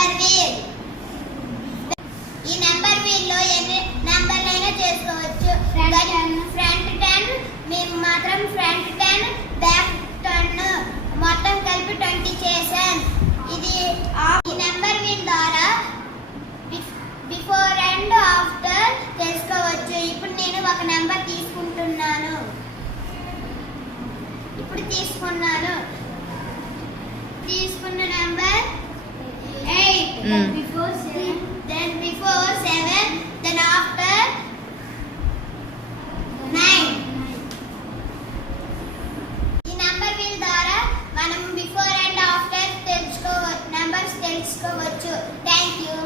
Number wheel. ఈ number wheel లో ఎన్ని నెంబర్లైనా చేసుకోవచ్చు. ఫ్రంట్ 10 మేము మాత్రం ఫ్రంట్ 10 బ్యాక్ 10 మొత్తం కలిపి 20 చేశాను. ఇది ఈ నెంబర్ వీల్ ద్వారా బిఫోర్ అండ్ ఆఫ్టర్ తెలుసుకోవచ్చు. ఇప్పుడు నేను ఒక నెంబర్ తీసుకుంటున్నాను. తీసుకున్న number 8. Then before 7, then after 9. ఈ నెంబర్ వీల్ ద్వారా మనం బిఫోర్ అండ్ ఆఫ్టర్ నెంబర్స్ తెలుసుకోవచ్చు. Thank you.